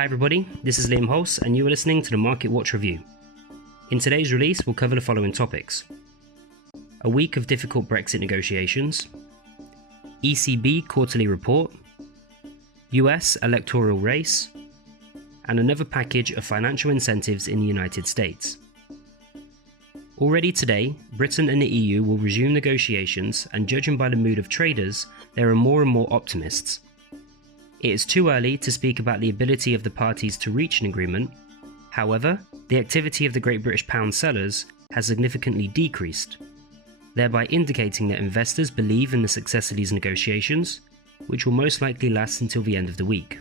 Hi everybody, this is Liam Hulse and you are listening to the Market Watch Review. In today's release we'll cover the following topics. A week of difficult Brexit negotiations, ECB quarterly report, US electoral race, and another package of financial incentives in the United States. Already today, Britain and the EU will resume negotiations, and judging by the mood of traders, there are more and more optimists. It is too early to speak about the ability of the parties to reach an agreement. However, the activity of the Great British pound sellers has significantly decreased, thereby indicating that investors believe in the success of these negotiations, which will most likely last until the end of the week.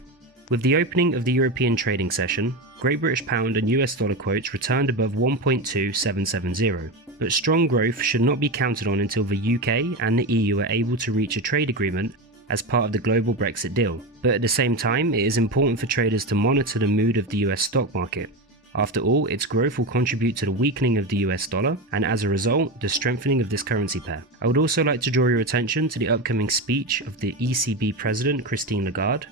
With the opening of the European trading session, Great British pound and US dollar quotes returned above 1.2770, but strong growth should not be counted on until the UK and the EU are able to reach a trade agreement as part of the global Brexit deal. But at the same time, it is important for traders to monitor the mood of the US stock market. After all, its growth will contribute to the weakening of the US dollar, and as a result, the strengthening of this currency pair. I would also like to draw your attention to the upcoming speech of the ECB President Christine Lagarde.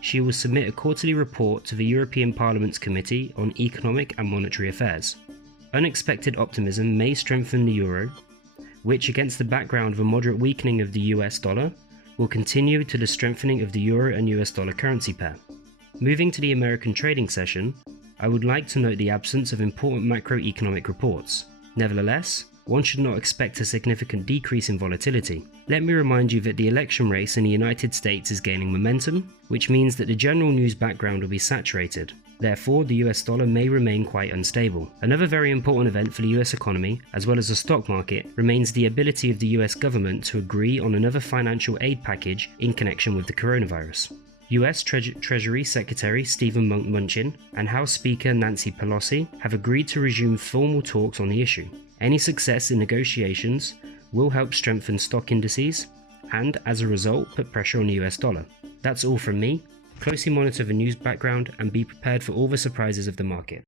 She will submit a quarterly report to the European Parliament's Committee on Economic and Monetary Affairs. Unexpected optimism may strengthen the euro, which, against the background of a moderate weakening of the US dollar, will continue to the strengthening of the euro and US dollar currency pair. Moving to the American trading session, I would like to note the absence of important macroeconomic reports. Nevertheless, one should not expect a significant decrease in volatility. Let me remind you that the election race in the United States is gaining momentum, which means that the general news background will be saturated. Therefore, the US dollar may remain quite unstable. Another very important event for the US economy, as well as the stock market, remains the ability of the US government to agree on another financial aid package in connection with the coronavirus. US Treasury Secretary Stephen Mnuchin and House Speaker Nancy Pelosi have agreed to resume formal talks on the issue. Any success in negotiations will help strengthen stock indices and, as a result, put pressure on the US dollar. That's all from me. Closely monitor the news background and be prepared for all the surprises of the market.